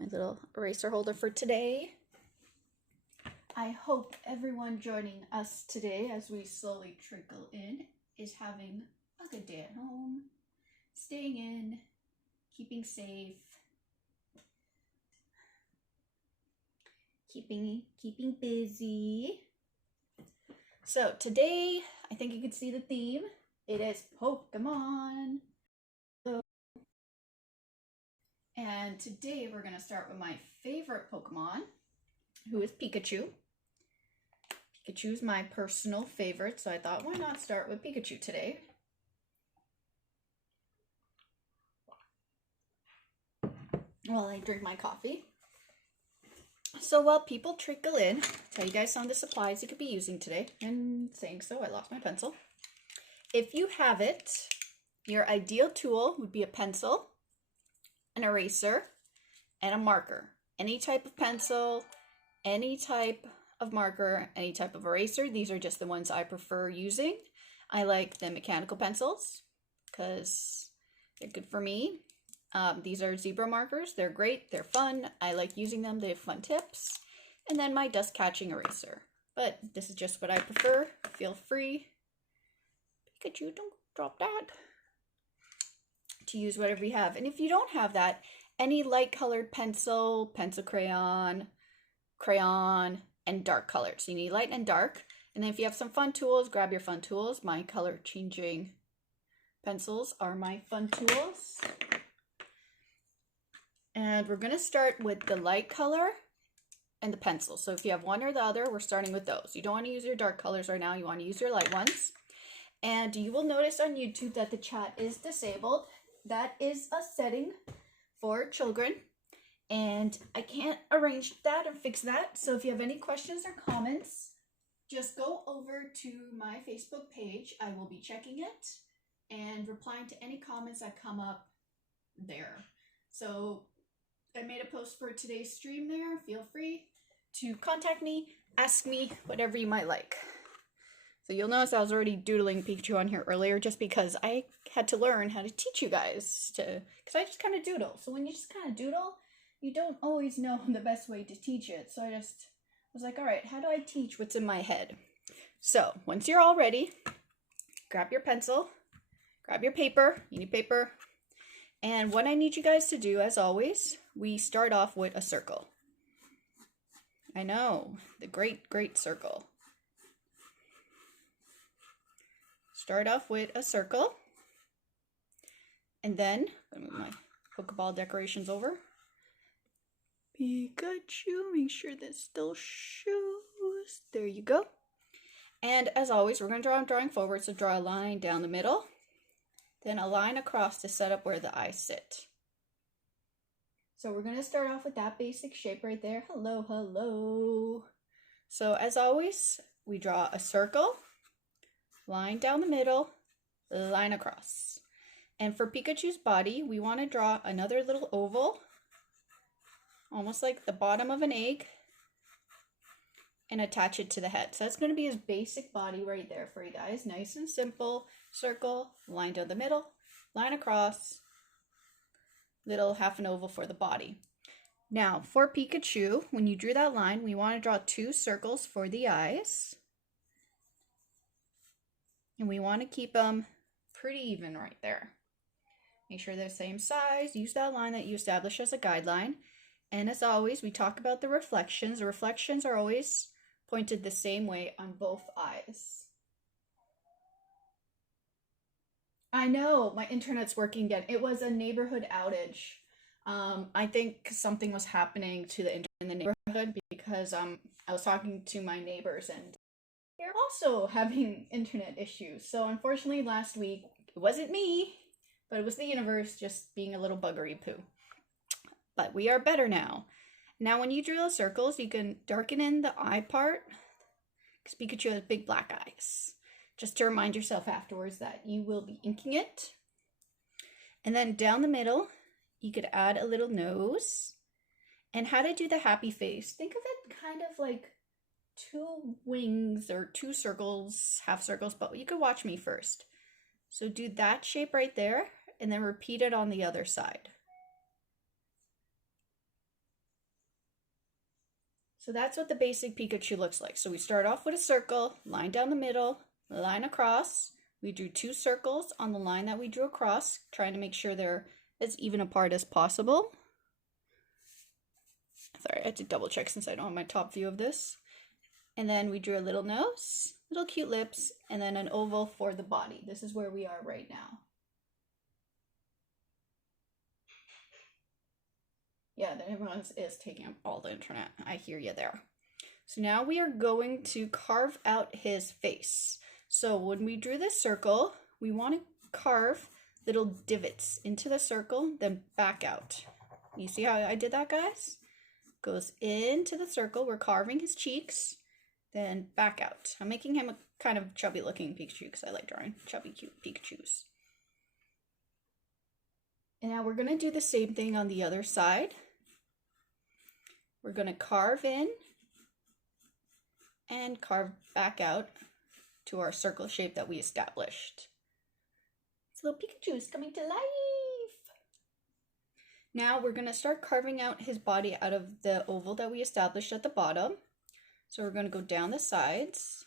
my little eraser holder for today. I hope everyone joining us today as we slowly trickle in is having a good day at home, staying in, keeping safe, keeping busy. So today, I think you can see the theme. It is Pokemon. And today we're going to start with my favorite Pokemon, who is Pikachu. Pikachu is my personal favorite, so I thought, why not start with Pikachu today? While I drink my coffee. So while people trickle in, I'll tell you guys some of the supplies you could be using today. And saying so, I lost my pencil. If you have it, your ideal tool would be a pencil, an eraser, and a marker. Any type of pencil, any type of marker, any type of eraser. These are just the ones I prefer using. I like the mechanical pencils because they're good for me. These are zebra markers. They're great. They're fun. I like using them. They have fun tips. And then my dust catching eraser. But this is just what I prefer. Feel free. Pikachu, don't drop that. To use whatever you have. And if you don't have that, any light colored pencil, pencil crayon, and dark colors. So you need light and dark. And then if you have some fun tools, grab your fun tools. My color changing pencils are my fun tools. And we're going to start with the light color and the pencil. So if you have one or the other, we're starting with those. You don't want to use your dark colors right now. You want to use your light ones. And you will notice on YouTube that the chat is disabled. That is a setting for children. And I can't arrange that or fix that. So if you have any questions or comments, just go over to my Facebook page. I will be checking it and replying to any comments that come up there. So I made a post for today's stream there. Feel free to contact me, ask me, whatever you might like. So you'll notice I was already doodling Pikachu on here earlier just because I had to learn how to teach you guys because I just kind of doodle. So when you just kind of doodle, you don't always know the best way to teach it. So I just was like, all right, how do I teach what's in my head? So once you're all ready, grab your pencil, grab your paper, you need paper. And what I need you guys to do, as always, we start off with a circle. I know, the great circle. Start off with a circle. And then, I'm going to move my Pokeball decorations over. Pikachu, make sure this still shows. There you go. And as always, we're going to draw, I'm drawing forward, so draw a line down the middle. Then a line across to set up where the eyes sit. So we're going to start off with that basic shape right there. Hello, hello. So as always, we draw a circle, line down the middle, line across. And for Pikachu's body, we want to draw another little oval, almost like the bottom of an egg, and attach it to the head. So that's going to be his basic body right there for you guys. Nice and simple. Circle, line down the middle, line across, little half an oval for the body. Now, for Pikachu, when you drew that line, we want to draw 2 circles for the eyes. And we want to keep them pretty even right there. Make sure they're the same size. Use that line that you established as a guideline. And as always, we talk about the reflections. The reflections are always pointed the same way on both eyes. I know, my internet's working again. It was a neighborhood outage. I think something was happening to the internet in the neighborhood because I was talking to my neighbors and they're also having internet issues. So unfortunately last week, it wasn't me, but it was the universe just being a little buggery poo. But we are better now. Now when you drill circles, you can darken in the eye part because Pikachu has big black eyes. Just to remind yourself afterwards that you will be inking it. And then down the middle, you could add a little nose. And how to do the happy face. Think of it kind of like 2 wings or 2 circles, half circles, but you could watch me first. So do that shape right there and then repeat it on the other side. So that's what the basic Pikachu looks like. So we start off with a circle, line down the middle, line across. We drew 2 circles on the line that we drew across, trying to make sure they're as even apart as possible. Sorry, I had to double check since I don't have my top view of this. And then we drew a little nose, little cute lips, and then an oval for the body. This is where we are right now. Yeah, everyone is taking up all the internet. I hear you there. So now we are going to carve out his face. So when we drew this circle, we want to carve little divots into the circle, then back out. You see how I did that, guys? Goes into the circle. We're carving his cheeks, then back out. I'm making him a kind of chubby looking Pikachu because I like drawing chubby cute Pikachus. And now we're going to do the same thing on the other side. We're going to carve in and carve back out to our circle shape that we established. This little Pikachu is coming to life. Now we're going to start carving out his body out of the oval that we established at the bottom. So we're going to go down the sides.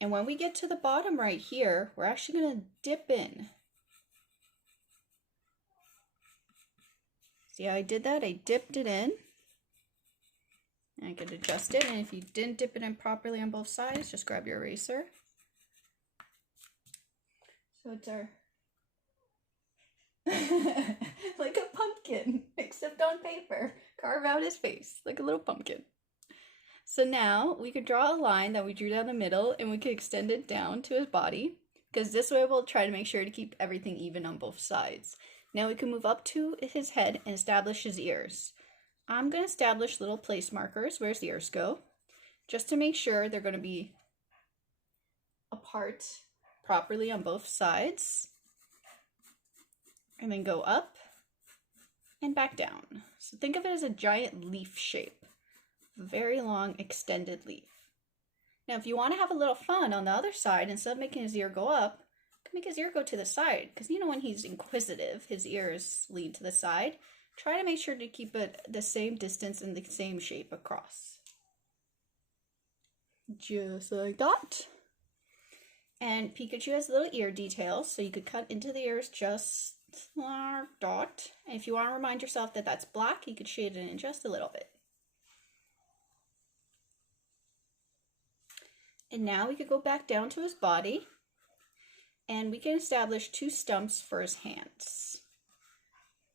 And when we get to the bottom right here, we're actually going to dip in. See how I did that? I dipped it in. And I could adjust it. And if you didn't dip it in properly on both sides, just grab your eraser. So it's our like a pumpkin, except on paper. Carve out his face like a little pumpkin. So now we could draw a line that we drew down the middle, and we could extend it down to his body, because this way we'll try to make sure to keep everything even on both sides. Now we can move up to his head and establish his ears. I'm going to establish little place markers where his ears go, just to make sure they're going to be apart properly on both sides. And then go up and back down. So think of it as a giant leaf shape. Very long extended leaf. Now if you want to have a little fun on the other side, instead of making his ear go up, you can make his ear go to the side. Because you know when he's inquisitive, his ears lean to the side. Try to make sure to keep it the same distance and the same shape across. Just like that. And Pikachu has little ear details, so you could cut into the ears just like that. And if you want to remind yourself that that's black, you could shade it in just a little bit. And now we could go back down to his body, and we can establish 2 stumps for his hands.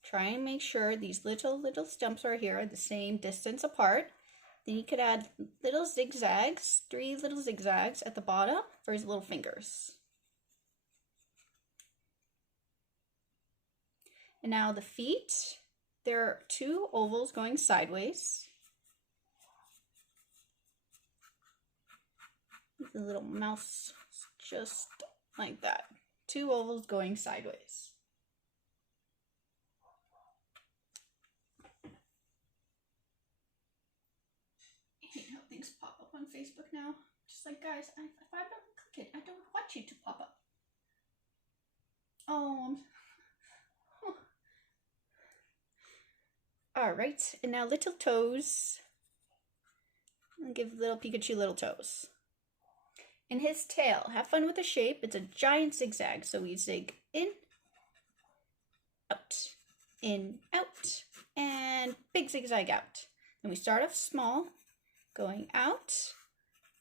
Try and make sure these little stumps right here are the same distance apart. Then you could add little zigzags, 3 little zigzags at the bottom for his little fingers. And now the feet, there are 2 ovals going sideways. The little mouse, just like that. 2 ovals going sideways. I hate how things pop up on Facebook now. Just like, guys, if I don't click it, I don't want you to pop up. Oh, Alright, and now little toes. I'll give little Pikachu little toes. And his tail, have fun with the shape. It's a giant zigzag, so we zig in, out, and big zigzag out. And we start off small, going out,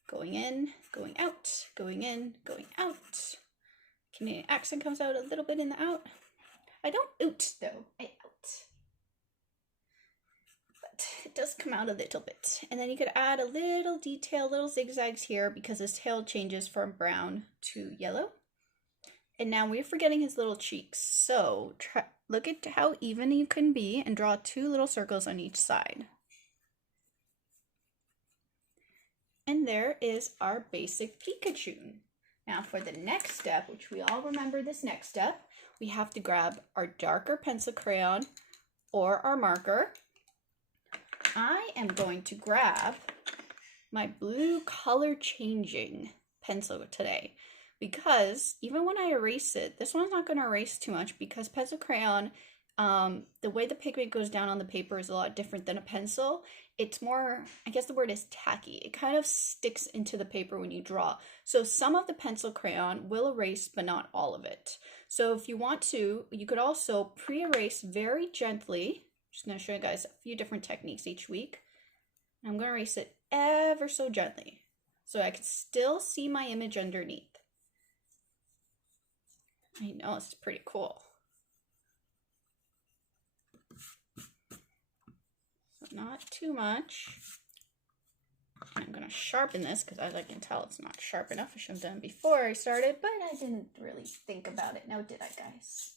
going in, going out, going in, going out. Canadian accent comes out a little bit in the out. I don't oot though, I out. It does come out a little bit. And then you could add a little detail, little zigzags here, because his tail changes from brown to yellow. And now we're forgetting his little cheeks. So look at how even you can be and draw 2 little circles on each side. And there is our basic Pikachu. Now for the next step, which we all remember this next step, we have to grab our darker pencil crayon or our marker. I am going to grab my blue color changing pencil today, because even when I erase it, this one's not going to erase too much, because pencil crayon the way the pigment goes down on the paper is a lot different than a pencil. It's more, I guess the word is tacky. It kind of sticks into the paper when you draw. So some of the pencil crayon will erase, but not all of it. So if you want to, you could also pre-erase very gently. I'm just going to show you guys a few different techniques each week. I'm going to erase it ever so gently so I can still see my image underneath. I know, it's pretty cool. So not too much. I'm going to sharpen this because as I can tell it's not sharp enough. I should have done it before I started, but I didn't really think about it. Now did I, guys?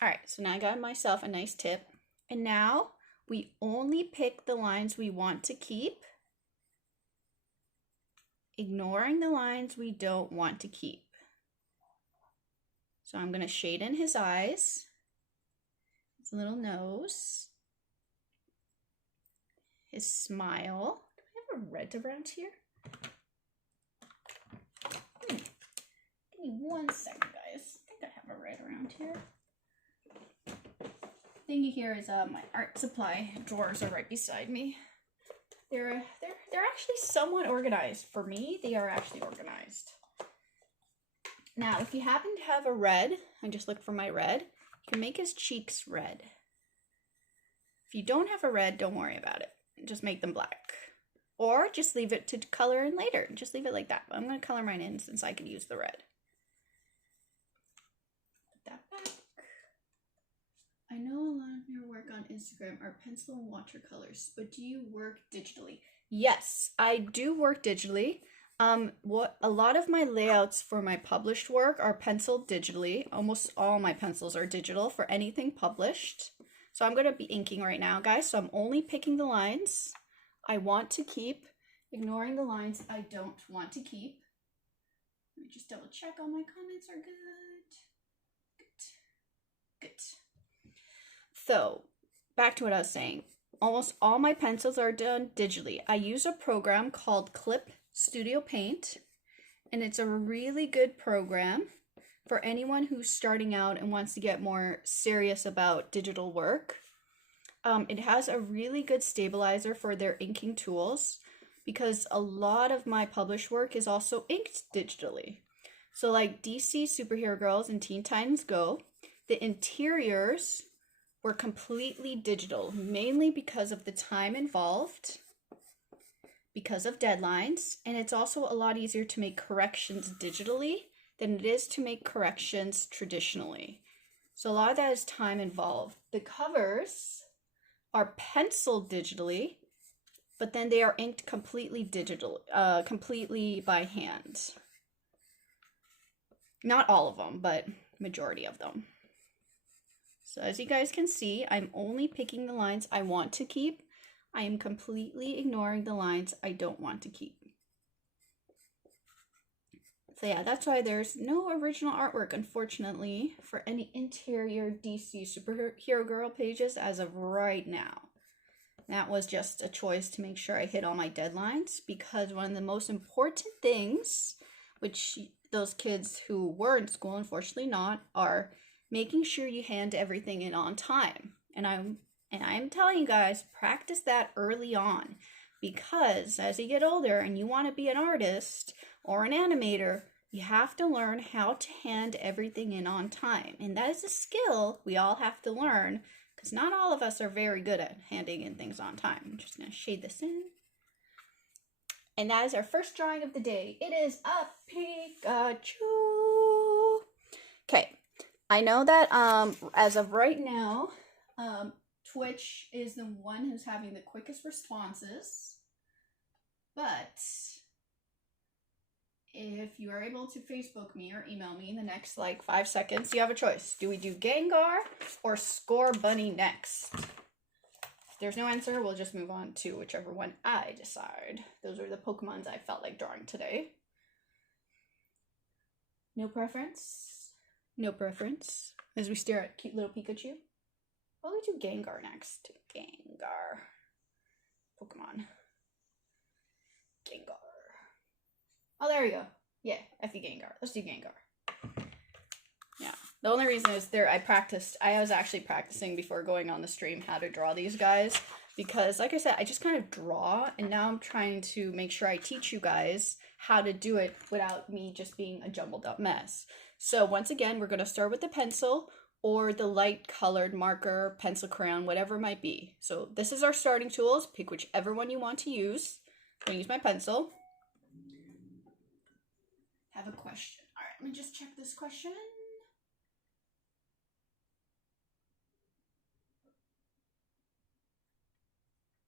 Alright, so now I got myself a nice tip. And now we only pick the lines we want to keep, ignoring the lines we don't want to keep. So I'm going to shade in his eyes, his little nose, his smile. Do I have a red around here? Give me 1 second, guys. I think I have a red around here. Thingy here is my art supply drawers are right beside me. They're actually somewhat organized. For me, they are actually organized. Now, if you happen to have a red, I just look for my red, you can make his cheeks red. If you don't have a red, don't worry about it. Just make them black. Or just leave it to color in later. Just leave it like that. But I'm going to color mine in since I can use the red. Put that back. I know a lot of your work on Instagram are pencil and watercolors, but do you work digitally? Yes, I do work digitally. A lot of my layouts for my published work are penciled digitally. Almost all my pencils are digital for anything published. So I'm going to be inking right now, guys. So I'm only picking the lines I want to keep, ignoring the lines I don't want to keep. Let me just double check all my comments are good. Good. So back to what I was saying. Almost all my pencils are done digitally. I use a program called Clip Studio Paint, and it's a really good program for anyone who's starting out and wants to get more serious about digital work. It has a really good stabilizer for their inking tools because a lot of my published work is also inked digitally. So like DC Superhero Girls and Teen Titans Go, the interiors were completely digital, mainly because of the time involved, because of deadlines, and it's also a lot easier to make corrections digitally than it is to make corrections traditionally. So a lot of that is time involved. The covers are penciled digitally, but then they are inked completely completely by hand. Not all of them, but majority of them. So as you guys can see, I'm only picking the lines I want to keep. I am completely ignoring the lines I don't want to keep. So yeah, that's why there's no original artwork, unfortunately, for any interior DC Superhero Girl pages as of right now. That was just a choice to make sure I hit all my deadlines, because one of the most important things, which those kids who were in school, unfortunately not, are making sure you hand everything in on time. And I'm telling you guys, practice that early on, because as you get older and you want to be an artist or an animator, you have to learn how to hand everything in on time. And that is a skill we all have to learn, because not all of us are very good at handing in things on time. I'm just going to shade this in. And that is our first drawing of the day. It is a Pikachu. Okay, I know that as of right now, Twitch is the one who's having the quickest responses, but if you are able to Facebook me or email me in the next like 5 seconds, you have a choice. Do we do Gengar or Scorbunny next? If there's no answer, we'll just move on to whichever one I decide. Those are the Pokemons I felt like drawing today. No preference? No preference. As we stare at cute little Pikachu. What will we do Gengar next? Gengar. Pokemon. Gengar. Oh, there we go. Yeah, F you Gengar. Let's do Gengar. Yeah, The only reason is I was actually practicing before going on the stream how to draw these guys, because like I said, I just kind of draw, and now I'm trying to make sure I teach you guys how to do it without me just being a jumbled up mess. So once again, we're going to start with the pencil or the light colored marker, pencil, crayon, whatever it might be. So this is our starting tools. Pick whichever one you want to use. I'm going to use my pencil. Have a question. All right, let me just check this question.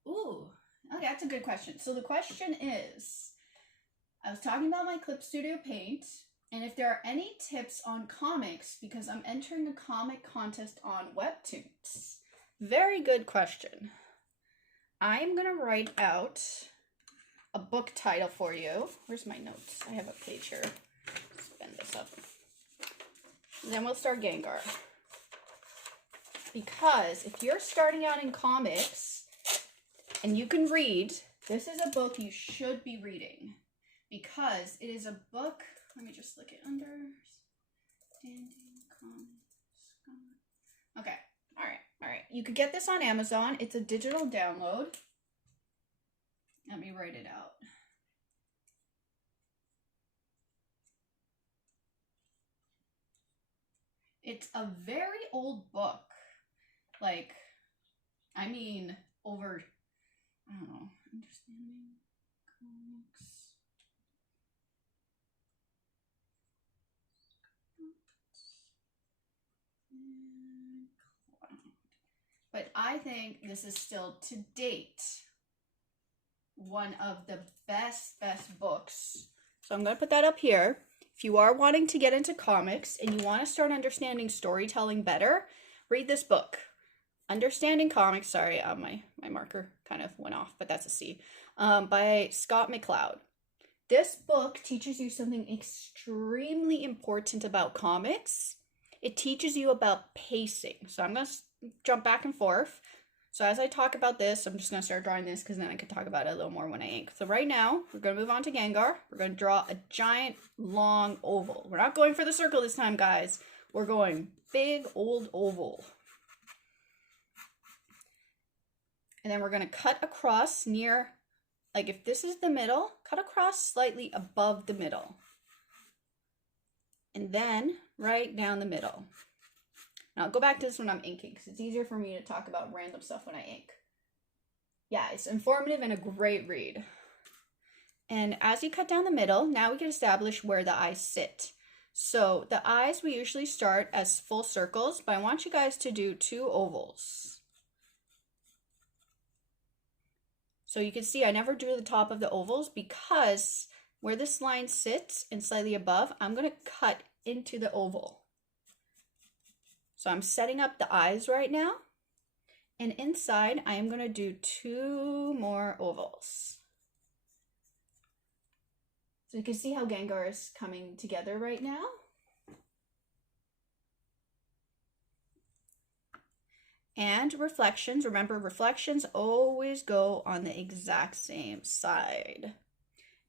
Ooh, okay, that's a good question. So the question is, I was talking about my Clip Studio Paint, and if there are any tips on comics, because I'm entering a comic contest on Webtoons. Very good question. I'm going to write out a book title for you. Where's my notes? I have a page here. Spin this up. And then we'll start Gengar. Because if you're starting out in comics and you can read, this is a book you should be reading. Because it is a book, let me just look it under. Standing comics. Okay, all right. You could get this on Amazon. It's a digital download. Let me write it out. It's a very old book. Like, I mean, over, I don't know, understanding comics. But I think this is still, to date, one of the best books. So I'm going to put that up here. If you are wanting to get into comics and you want to start understanding storytelling better, read this book. Understanding Comics, sorry, my marker kind of went off, but that's a C, by Scott McCloud. This book teaches you something extremely important about comics. It teaches you about pacing. So I'm going to jump back and forth. So as I talk about this, I'm just going to start drawing this because then I can talk about it a little more when I ink. So right now, we're going to move on to Gengar. We're going to draw a giant, long oval. We're not going for the circle this time, guys. We're going big, old oval. And then we're going to cut across near, like if this is the middle, cut across slightly above the middle. And then right down the middle. Now I'll go back to this when I'm inking because it's easier for me to talk about random stuff when I ink. Yeah, it's informative and a great read. And as you cut down the middle, now we can establish where the eyes sit. So the eyes we usually start as full circles, but I want you guys to do 2 ovals. So you can see I never drew the top of the ovals because where this line sits and slightly above, I'm going to cut into the oval. So I'm setting up the eyes right now. And inside, I am going to do 2 more ovals. So you can see how Gengar is coming together right now. And reflections. Remember, reflections always go on the exact same side.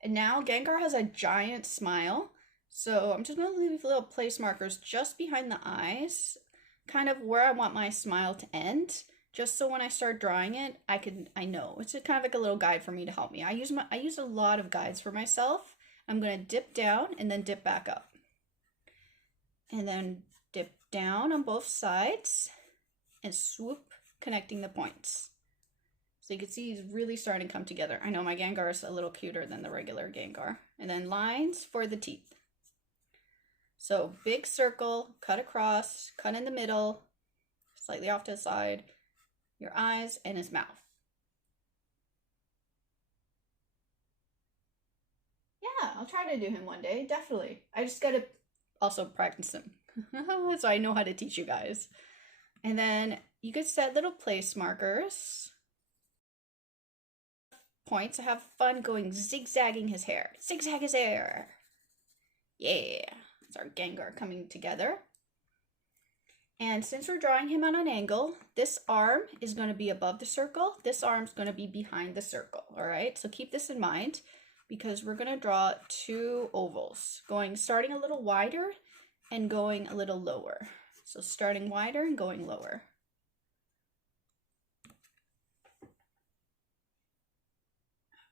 And now Gengar has a giant smile. So I'm just going to leave little place markers just behind the eyes, kind of where I want my smile to end, just so when I start drawing it, I know. It's kind of like a little guide for me to help me. I use a lot of guides for myself. I'm going to dip down and then dip back up. And then dip down on both sides and swoop, connecting the points. So you can see he's really starting to come together. I know my Gengar is a little cuter than the regular Gengar. And then lines for the teeth. So big circle, cut across, cut in the middle, slightly off to the side, your eyes, and his mouth. Yeah, I'll try to do him one day, definitely. I just gotta also practice him, so I know how to teach you guys. And then you could set little place markers, points to have fun going zigzagging his hair. Zigzag his hair. Yeah. It's our Gengar coming together. And since we're drawing him on an angle, this arm is going to be above the circle. This arm's going to be behind the circle. All right, so keep this in mind because we're going to draw 2 ovals, starting a little wider and going a little lower. So starting wider and going lower.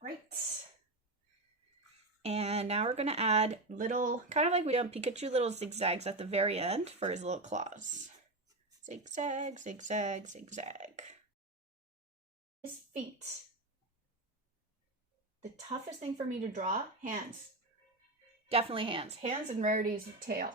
Right. And now we're going to add little, kind of like we did on Pikachu, little zigzags at the very end for his little claws. Zigzag, zigzag, zigzag. His feet. The toughest thing for me to draw, hands. Definitely hands. Hands and Rarity's tail.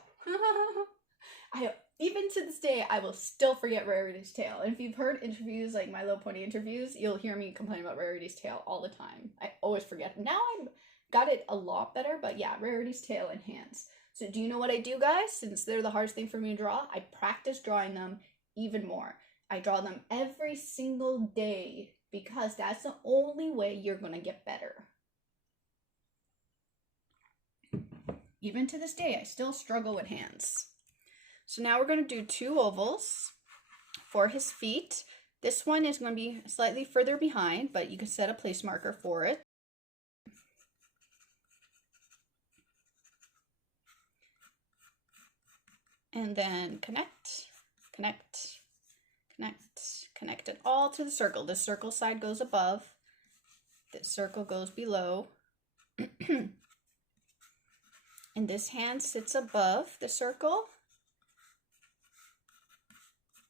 Even to this day, I will still forget Rarity's tail. And if you've heard interviews, like My Little Pony interviews, you'll hear me complain about Rarity's tail all the time. I always forget. Now I've got it a lot better, but yeah, Rarity's tail and hands. So do you know what I do, guys? Since they're the hardest thing for me to draw, I practice drawing them even more. I draw them every single day because that's the only way you're going to get better. Even to this day, I still struggle with hands. So now we're going to do 2 ovals for his feet. This one is going to be slightly further behind, but you can set a place marker for it. And then connect, connect, connect, connect it all to the circle. This circle side goes above. This circle goes below. And this hand sits above the circle.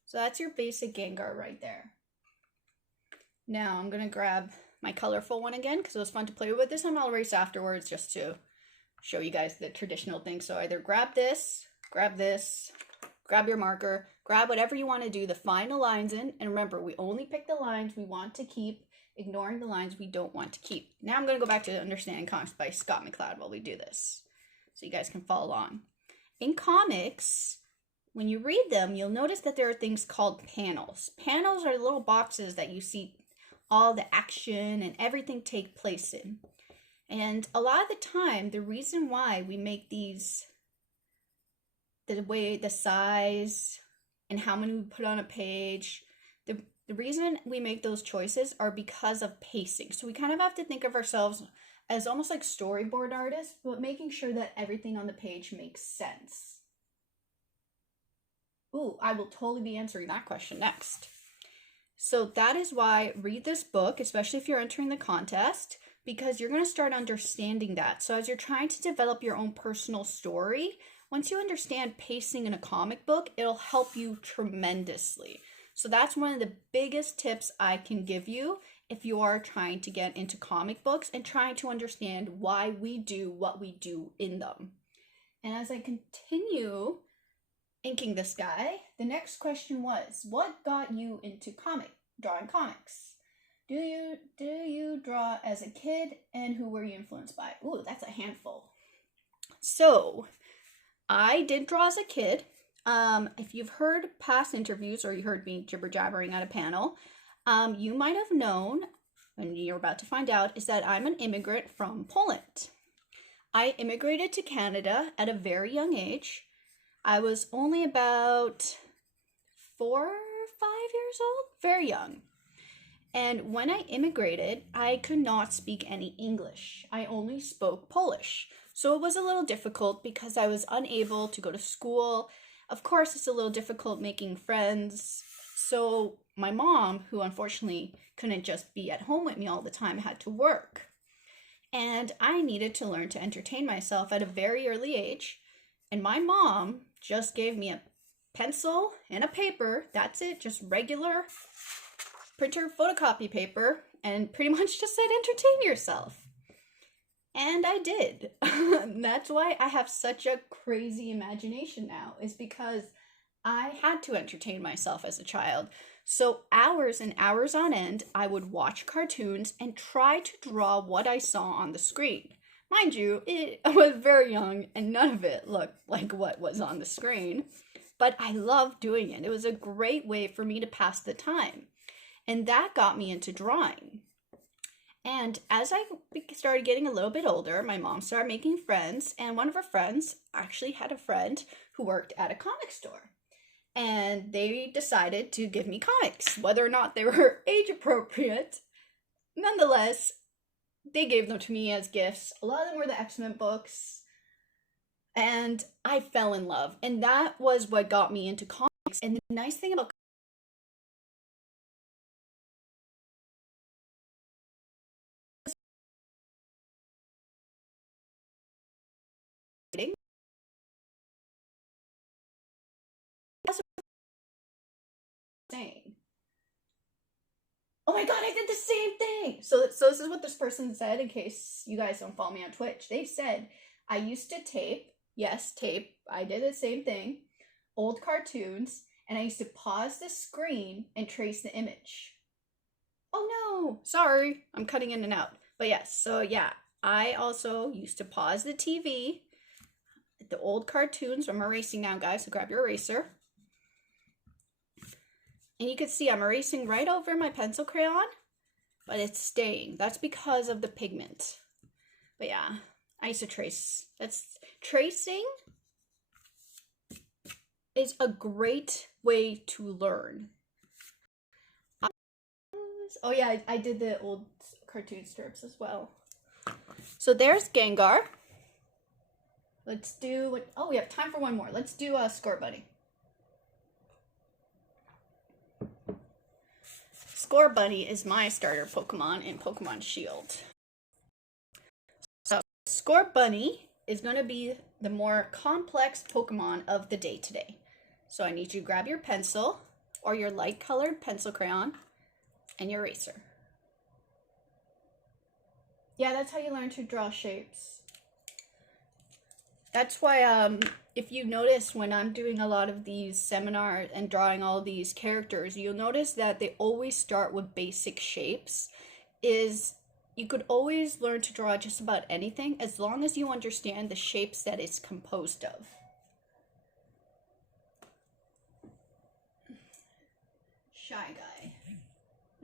So that's your basic Gengar right there. Now I'm going to grab my colorful one again because it was fun to play with. This one I'll erase afterwards just to show you guys the traditional thing. So either grab this, grab your marker, grab whatever you want to do to find the lines in. And remember, we only pick the lines we want to keep, ignoring the lines we don't want to keep. Now I'm going to go back to Understanding Comics by Scott McCloud while we do this, so you guys can follow along. In comics, when you read them, you'll notice that there are things called panels. Panels are little boxes that you see all the action and everything take place in. And a lot of the time, the reason why we make these, the size and how many we put on a page, the reason we make those choices are because of pacing. So we kind of have to think of ourselves as almost like storyboard artists, but making sure that everything on the page makes sense. Ooh, I will totally be answering that question next. So that is why read this book, especially if you're entering the contest, because you're going to start understanding that. So as you're trying to develop your own personal story, once you understand pacing in a comic book, it'll help you tremendously. So that's one of the biggest tips I can give you if you are trying to get into comic books and trying to understand why we do what we do in them. And as I continue inking this guy, the next question was, what got you into drawing comics? Do you draw as a kid, and who were you influenced by? Ooh, that's a handful. So I did draw as a kid. If you've heard past interviews or you heard me jibber jabbering at a panel, you might have known, and you're about to find out, is that I'm an immigrant from Poland. I immigrated to Canada at a very young age. I was only about 4 or 5 years old, very young. And when I immigrated, I could not speak any English. I only spoke Polish. So it was a little difficult because I was unable to go to school. Of course, it's a little difficult making friends. So my mom, who unfortunately couldn't just be at home with me all the time, had to work. And I needed to learn to entertain myself at a very early age. And my mom just gave me a pencil and a paper. That's it, just regular printer photocopy paper, and pretty much just said entertain yourself. And I did. That's why I have such a crazy imagination now, is because I had to entertain myself as a child. So hours and hours on end, I would watch cartoons and try to draw what I saw on the screen. Mind you, I was very young and none of it looked like what was on the screen, but I loved doing it. It was a great way for me to pass the time. And that got me into drawing. And as I started getting a little bit older, my mom started making friends, and one of her friends actually had a friend who worked at a comic store. And they decided to give me comics, whether or not they were age appropriate. Nonetheless, they gave them to me as gifts. A lot of them were the X-Men books. And I fell in love. And that was what got me into comics. And the nice thing about writing, that's what I'm saying. Oh my god, I did the same thing. So this is what this person said, in case you guys don't follow me on Twitch. They said, I used to tape, yes, tape, I did the same thing, old cartoons, and I used to pause the screen and trace the image. Oh no, sorry, I'm cutting in and out. But yes, so yeah, I also used to pause the TV, the old cartoons. I'm erasing now, guys, so grab your eraser. And you can see I'm erasing right over my pencil crayon, but it's staying. That's because of the pigment. But yeah, I used to trace. Tracing is a great way to learn. Oh yeah, I did the old cartoon strips as well. So there's Gengar. Let's do, oh, we have time for one more. Let's do a Scorbunny. Scorbunny is my starter Pokemon in Pokemon Shield. So Scorbunny is going to be the more complex Pokemon of the day today. So I need you to grab your pencil or your light colored pencil crayon and your eraser. Yeah, that's how you learn to draw shapes. That's why if you notice when I'm doing a lot of these seminars and drawing all these characters, you'll notice that they always start with basic shapes. You could always learn to draw just about anything as long as you understand the shapes that it's composed of. Shy guy.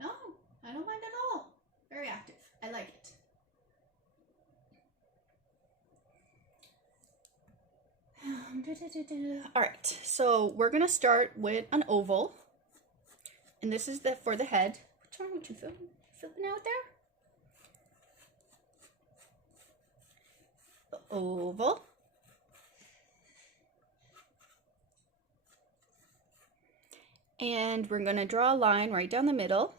No, I don't mind at all. Very active. I like it. Alright, so we're going to start with an oval. And this is for the head. What's wrong with you, flipping out there? The oval. And we're going to draw a line right down the middle.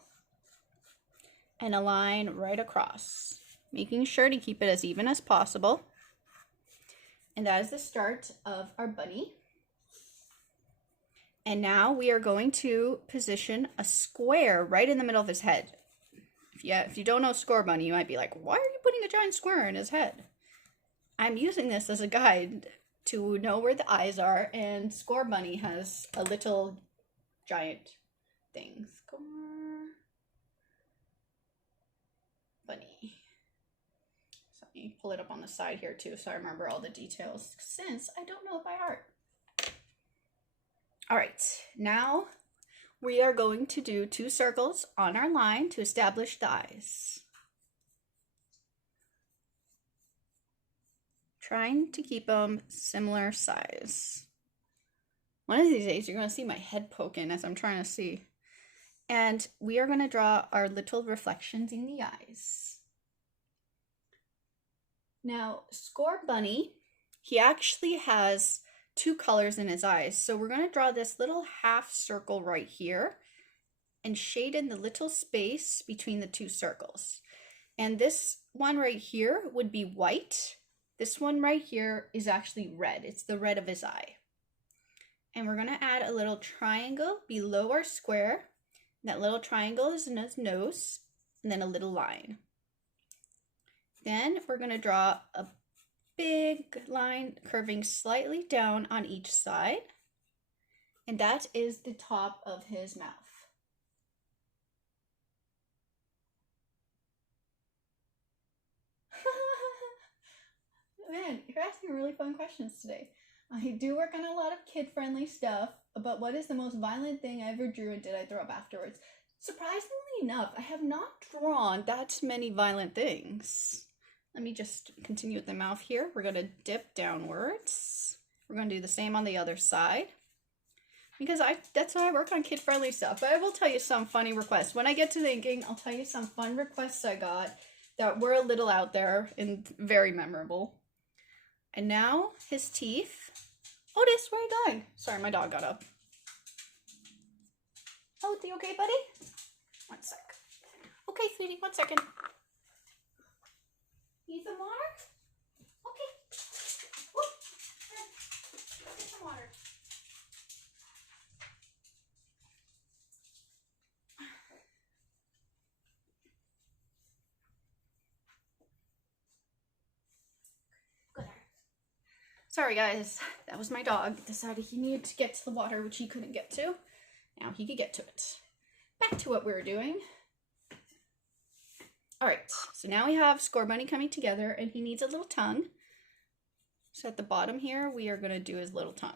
And a line right across. Making sure to keep it as even as possible. And that is the start of our bunny. And now we are going to position a square right in the middle of his head. If you don't know Scorbunny, you might be like, why are you putting a giant square in his head? I'm using this as a guide to know where the eyes are, and Scorbunny has a little giant thing. Scorbunny. Let me pull it up on the side here too so I remember all the details, since I don't know it by heart. Alright, now we are going to do 2 circles on our line to establish the eyes. Trying to keep them similar size. One of these days you're going to see my head poking as I'm trying to see. And we are going to draw our little reflections in the eyes. Now, Scorbunny, he actually has 2 colors in his eyes. So we're going to draw this little half circle right here and shade in the little space between the 2 circles. And this one right here would be white. This one right here is actually red. It's the red of his eye. And we're going to add a little triangle below our square. That little triangle is in his nose, and then a little line. Then we're going to draw a big line curving slightly down on each side. And that is the top of his mouth. Man, you're asking really fun questions today. I do work on a lot of kid-friendly stuff, but what is the most violent thing I ever drew and did I throw up afterwards? Surprisingly enough, I have not drawn that many violent things. Let me just continue with the mouth here. We're going to dip downwards. We're going to do the same on the other side. Because that's why I work on kid-friendly stuff. But I will tell you some funny requests. When I get to the inking, I'll tell you some fun requests I got that were a little out there and very memorable. And now his teeth. Otis, where are you going? Sorry, my dog got up. Oh, you okay, buddy? 1 sec. Okay, sweetie, 1 second. Need some water? Okay. Whoop. Get some water. Go there. Sorry, guys. That was my dog. Decided he needed to get to the water, which he couldn't get to. Now he could get to it. Back to what we were doing. Alright, so now we have Scorbunny coming together, and he needs a little tongue. So at the bottom here, we are going to do his little tongue.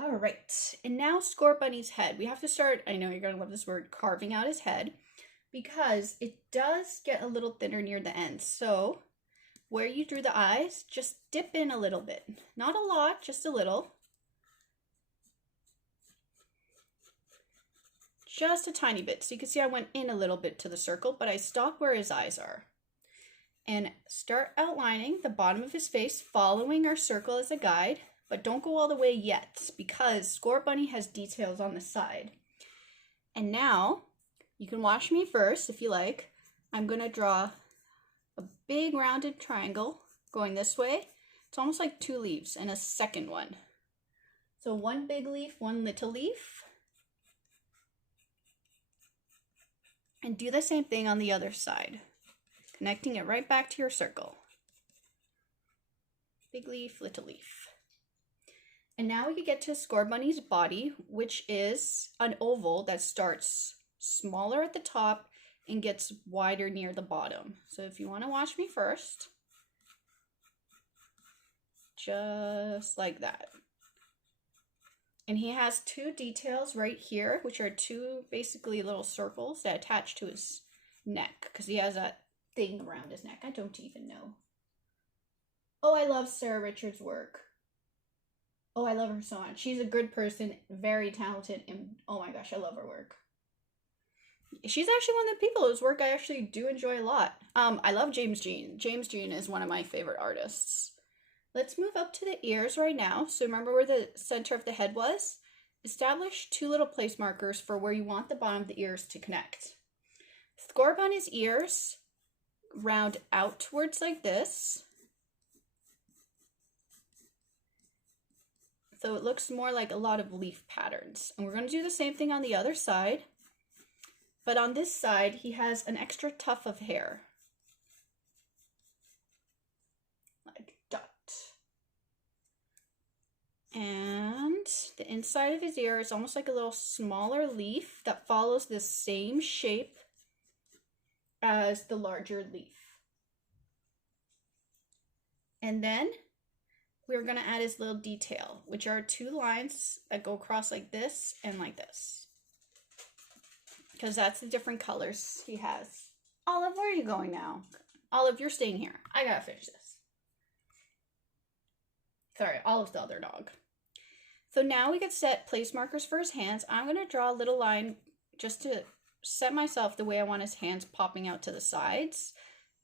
Alright, and now Scorbunny's head. We have to start, I know you're going to love this word, carving out his head, because it does get a little thinner near the end. So where you drew the eyes, just dip in a little bit. Not a lot, just a little. Just a tiny bit. So you can see I went in a little bit to the circle, but I stopped where his eyes are. And start outlining the bottom of his face, following our circle as a guide, but don't go all the way yet, because Scorbunny has details on the side. And now, you can watch me first if you like. I'm going to draw a big rounded triangle going this way. It's almost like 2 leaves, and a second one. So 1 big leaf, 1 little leaf. And do the same thing on the other side, connecting it right back to your circle. Big leaf, little leaf. And now we can get to Scorbunny's body, which is an oval that starts smaller at the top and gets wider near the bottom. So if you want to watch me first, just like that. And he has 2 details right here, which are 2 basically little circles that attach to his neck, because he has that thing around his neck. I don't even know. Oh, I love Sarah Richards' work. Oh, I love her so much. She's a good person, very talented, and oh my gosh, I love her work. She's actually one of the people whose work I actually do enjoy a lot. I love James Jean. James Jean is one of my favorite artists. Let's move up to the ears right now. So remember where the center of the head was? Establish 2 little place markers for where you want the bottom of the ears to connect. Scorbunny's ears round outwards like this. So it looks more like a lot of leaf patterns. And we're going to do the same thing on the other side. But on this side, he has an extra tuft of hair. And the inside of his ear is almost like a little smaller leaf that follows the same shape as the larger leaf. And then we're going to add his little detail, which are 2 lines that go across like this and like this. Because that's the different colors he has. Olive, where are you going now? Olive, you're staying here. I gotta finish this. Sorry, Olive's the other dog. So now we can set place markers for his hands. I'm going to draw a little line just to set myself the way I want his hands popping out to the sides.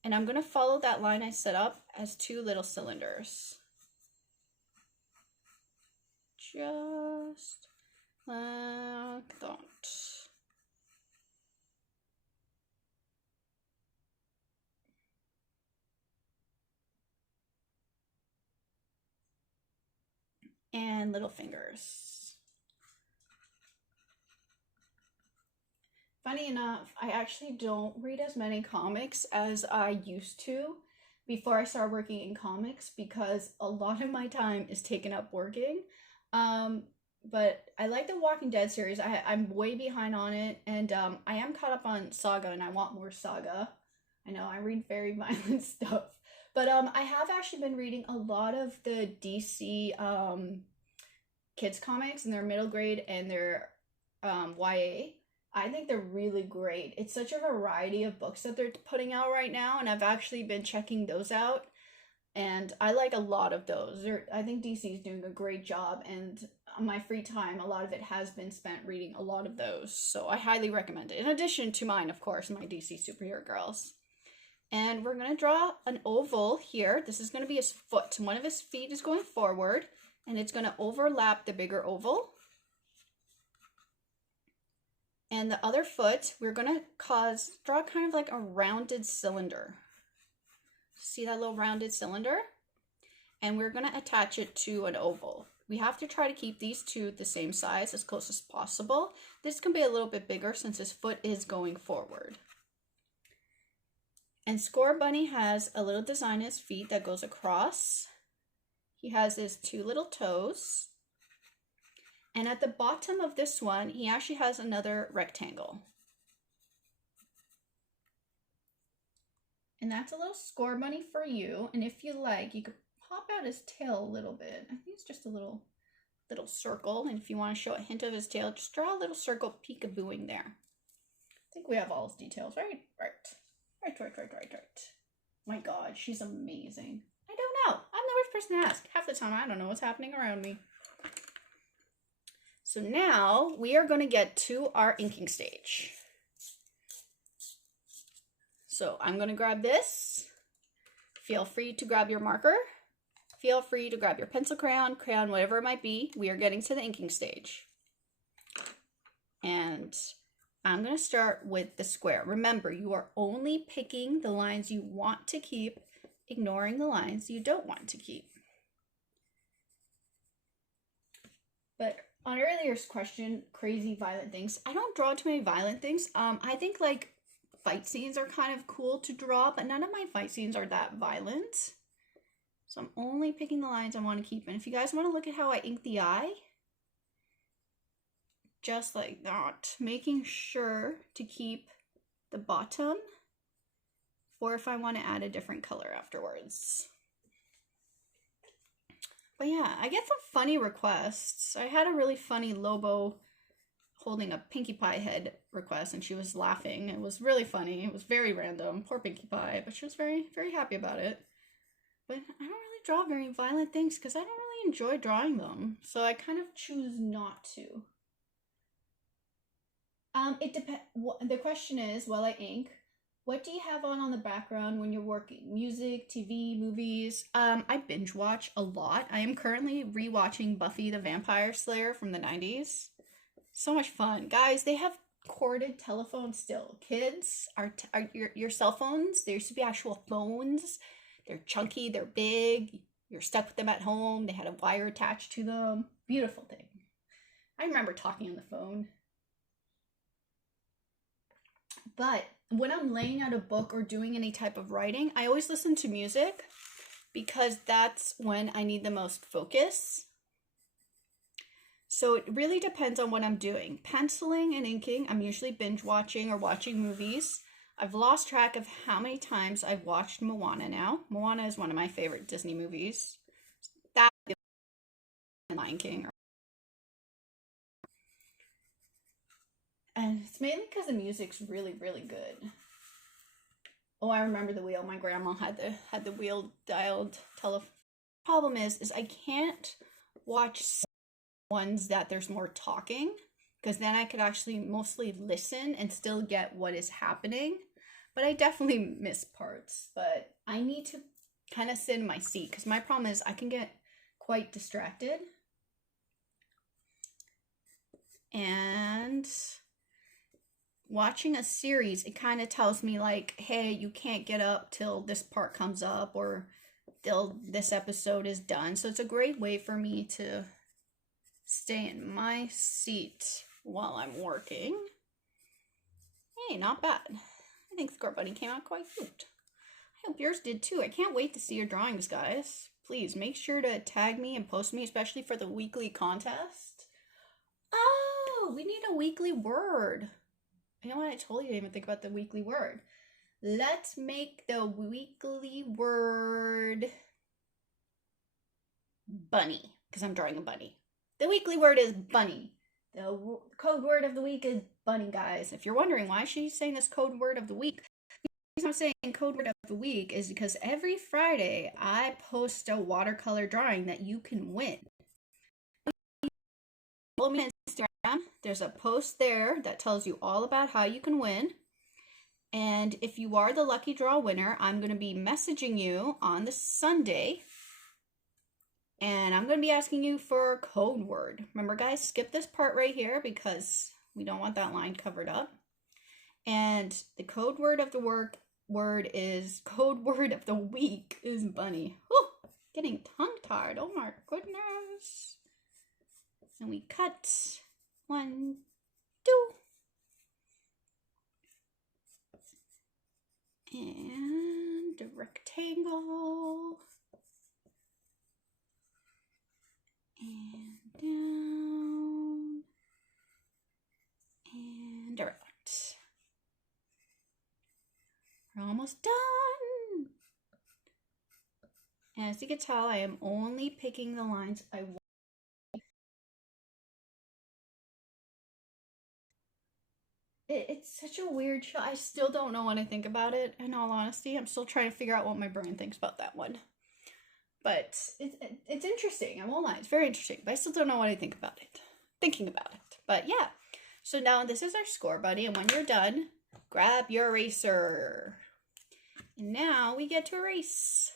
And I'm going to follow that line I set up as 2 little cylinders. Just like that. And little fingers. Funny enough, I actually don't read as many comics as I used to before I started working in comics, because a lot of my time is taken up working. But I like the Walking Dead series. I'm way behind on it, and I am caught up on Saga, and I want more Saga. I know I read very violent stuff. But I have actually been reading a lot of the DC kids comics, and their middle grade and their YA. I think they're really great. It's such a variety of books that they're putting out right now, and I've actually been checking those out, and I like a lot of those. I think DC is doing a great job, and my free time, a lot of it has been spent reading a lot of those, so I highly recommend it. In addition to mine, of course, my DC superhero girls. And we're going to draw an oval here. This is going to be his foot. One of his feet is going forward, and it's going to overlap the bigger oval. And the other foot, we're going to draw kind of like a rounded cylinder. See that little rounded cylinder? And we're going to attach it to an oval. We have to try to keep these two the same size as close as possible. This can be a little bit bigger since his foot is going forward. And Scorbunny has a little design on his feet that goes across. He has his two little toes. And at the bottom of this one, he actually has another rectangle. And that's a little Scorbunny for you. And if you like, you could pop out his tail a little bit. I think it's just a little circle. And if you want to show a hint of his tail, just draw a little circle peekabooing there. I think we have all his details, right? Right. My God, she's amazing. I don't know. I'm the worst person to ask. Half the time, I don't know what's happening around me. So now we are going to get to our inking stage. So I'm going to grab this. Feel free to grab your marker. Feel free to grab your pencil, crayon, whatever it might be. We are getting to the inking stage. And I'm going to start with the square. Remember, you are only picking the lines you want to keep, ignoring the lines you don't want to keep. But on earlier's question, crazy violent things, I don't draw too many violent things. I think like fight scenes are kind of cool to draw, but none of my fight scenes are that violent. So I'm only picking the lines I want to keep. And if you guys want to look at how I ink the eye, just like that, making sure to keep the bottom or if I want to add a different color afterwards. But yeah, I get some funny requests. I had a really funny Lobo holding a Pinkie Pie head request and she was laughing. It was really funny. It was very random. Poor Pinkie Pie, but she was very, very happy about it. But I don't really draw very violent things because I don't really enjoy drawing them. So I kind of choose not to. It depends. The question is, while I ink, what do you have on the background when you're working? Music, TV, movies? I binge watch a lot. I am currently rewatching Buffy the Vampire Slayer from the 90s. So much fun. Guys, they have corded telephones still. Kids, your cell phones, there used to be actual phones. They're chunky, they're big. You're stuck with them at home. They had a wire attached to them. Beautiful thing. I remember talking on the phone. But when I'm laying out a book or doing any type of writing, I always listen to music because that's when I need the most focus. So it really depends on what I'm doing. Penciling and inking, I'm usually binge watching or watching movies. I've lost track of how many times I've watched Moana now. Moana is one of my favorite Disney movies. That and Lion King. And it's mainly because the music's really, really good. Oh, I remember the wheel. My grandma had the wheel dialed telephone. Problem is I can't watch ones that there's more talking because then I could actually mostly listen and still get what is happening. But I definitely miss parts. But I need to kind of sit in my seat because my problem is I can get quite distracted. And watching a series, it kind of tells me like, hey, you can't get up till this part comes up or till this episode is done. So it's a great way for me to stay in my seat while I'm working. Hey, not bad. I think Scorbunny came out quite cute. I hope yours did too. I can't wait to see your drawings, guys. Please make sure to tag me and post me, especially for the weekly contest. Oh, we need a weekly word. You know what? I totally didn't even think about the weekly word. Let's make the weekly word bunny, because I'm drawing a bunny. The weekly word is bunny. The code word of the week is bunny, guys. If you're wondering why she's saying this code word of the week, the reason I'm saying code word of the week is because every Friday I post a watercolor drawing that you can win. Follow me on Instagram. There's a post there that tells you all about how you can win. And if you are the lucky draw winner, I'm going to be messaging you on the Sunday. And I'm going to be asking you for a code word. Remember, guys, skip this part right here because we don't want that line covered up. And the code word of the code word of the week is bunny. Whew, getting tongue-tied. Oh my goodness. And we cut 1, 2. And a rectangle. And down. And around. We're almost done. As you can tell, I am only picking the lines I want. It's such a weird show. I still don't know what I think about it, in all honesty. I'm still trying to figure out what my brain thinks about that one. But it's interesting. I won't lie. It's very interesting. But I still don't know what I think about it. Thinking about it. But yeah. So now this is our Scorbunny. And when you're done, grab your eraser. And now we get to erase.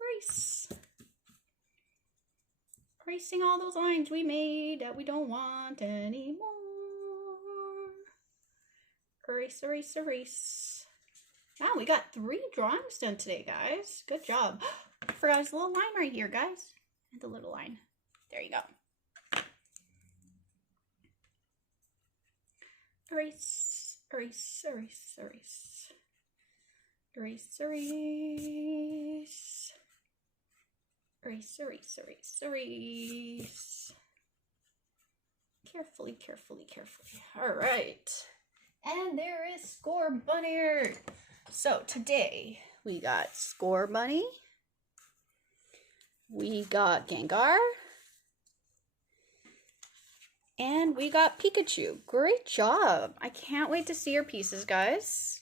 Erase. Erasing all those lines we made that we don't want anymore. Erase, erase, erase. Wow, we got 3 drawings done today, guys. Good job. I forgot his little line right here, guys. And the little line. There you go. Erase, erase, erase, erase. Erase, erase. Erase, erase, erase, erase. Carefully, carefully, carefully. All right. And there is Scorbunny. So today we got Scorbunny. We got Gengar. And we got Pikachu. Great job. I can't wait to see your pieces, guys.